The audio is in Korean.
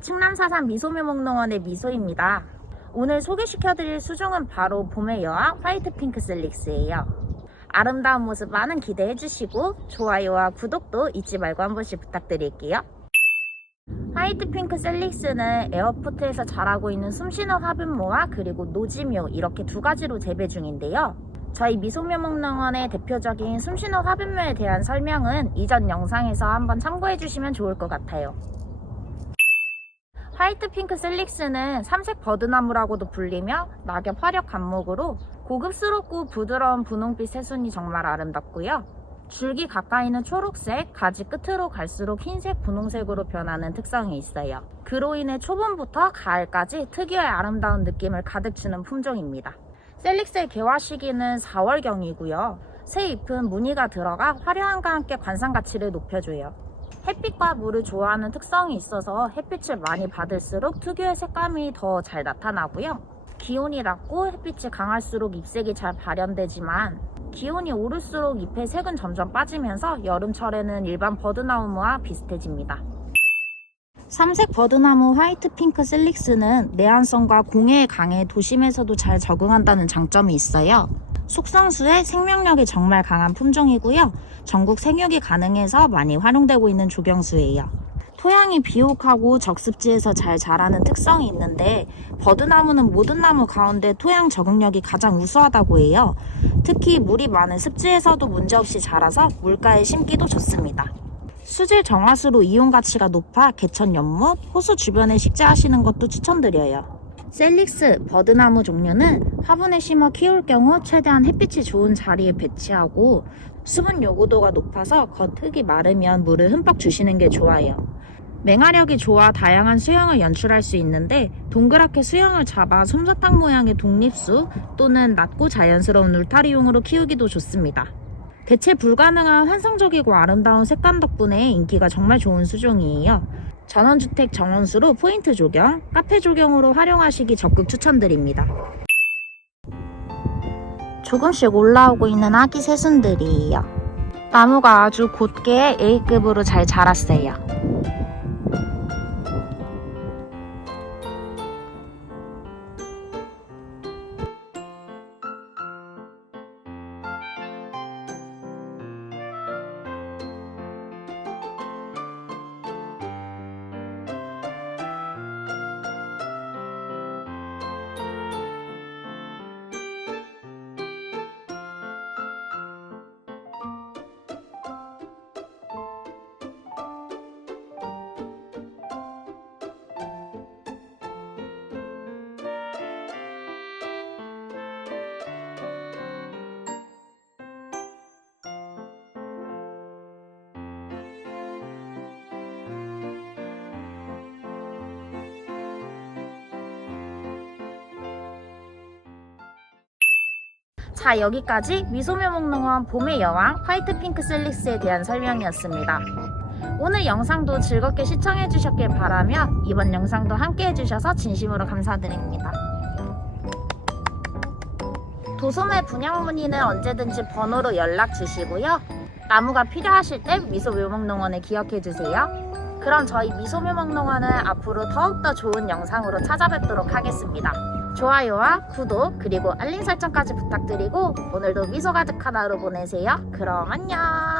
충남사산 미소묘목농원의 미소입니다. 오늘 소개시켜드릴 수종은 바로 봄의 여왕 화이트 핑크 슬릭스예요. 아름다운 모습 많은 기대해주시고 좋아요와 구독도 잊지 말고 한 번씩 부탁드릴게요. 화이트 핑크 셀릭스는 에어포트에서 자라고 있는 숨쉬는 화분모와 그리고 노지묘 이렇게 두 가지로 재배 중인데요. 저희 미소묘목농원의 대표적인 숨쉬는 화분모에 대한 설명은 이전 영상에서 한번 참고해 주시면 좋을 것 같아요. 화이트 핑크 셀릭스는 삼색 버드나무라고도 불리며 낙엽 화력 감목으로 고급스럽고 부드러운 분홍빛 새순이 정말 아름답고요. 줄기 가까이는 초록색, 가지 끝으로 갈수록 흰색, 분홍색으로 변하는 특성이 있어요. 그로 인해 초봄부터 가을까지 특유의 아름다운 느낌을 가득 주는 품종입니다. 셀릭스의 개화 시기는 4월경이고요. 새 잎은 무늬가 들어가 화려함과 함께 관상 가치를 높여줘요. 햇빛과 물을 좋아하는 특성이 있어서 햇빛을 많이 받을수록 특유의 색감이 더 잘 나타나고요. 기온이 낮고 햇빛이 강할수록 잎색이 잘 발현되지만 기온이 오를수록 잎의 색은 점점 빠지면서 여름철에는 일반 버드나무와 비슷해집니다. 삼색 버드나무 화이트 핑크 셀릭스는 내한성과 공해에 강해 도심에서도 잘 적응한다는 장점이 있어요. 숙성수에 생명력이 정말 강한 품종이고요. 전국 생육이 가능해서 많이 활용되고 있는 조경수예요. 토양이 비옥하고 적습지에서 잘 자라는 특성이 있는데 버드나무는 모든 나무 가운데 토양 적응력이 가장 우수하다고 해요. 특히 물이 많은 습지에서도 문제없이 자라서 물가에 심기도 좋습니다. 수질 정화수로 이용 가치가 높아 개천 연못, 호수 주변에 식재하시는 것도 추천드려요. 셀릭스 버드나무 종류는 화분에 심어 키울 경우 최대한 햇빛이 좋은 자리에 배치하고 수분 요구도가 높아서 겉 흙이 마르면 물을 흠뻑 주시는 게 좋아요. 맹화력이 좋아 다양한 수형을 연출할 수 있는데 동그랗게 수형을 잡아 솜사탕 모양의 독립수 또는 낮고 자연스러운 울타리용으로 키우기도 좋습니다. 대체 불가능한 환상적이고 아름다운 색감 덕분에 인기가 정말 좋은 수종이에요. 전원주택 정원수로 포인트 조경, 카페 조경으로 활용하시기 적극 추천드립니다. 조금씩 올라오고 있는 아기 새순들이에요. 나무가 아주 곧게 A급으로 잘 자랐어요. 자 여기까지 미소묘목농원 봄의 여왕 화이트 핑크 셀릭스에 대한 설명이었습니다. 오늘 영상도 즐겁게 시청해 주셨길 바라며 이번 영상도 함께 해주셔서 진심으로 감사드립니다. 도소매 분양 문의는 언제든지 번호로 연락 주시고요. 나무가 필요하실 때 미소 묘목농원을 기억해 주세요. 그럼 저희 미소 묘목농원은 앞으로 더욱더 좋은 영상으로 찾아뵙도록 하겠습니다. 좋아요와 구독 그리고 알림 설정까지 부탁드리고 오늘도 미소 가득한 하루 보내세요. 그럼 안녕.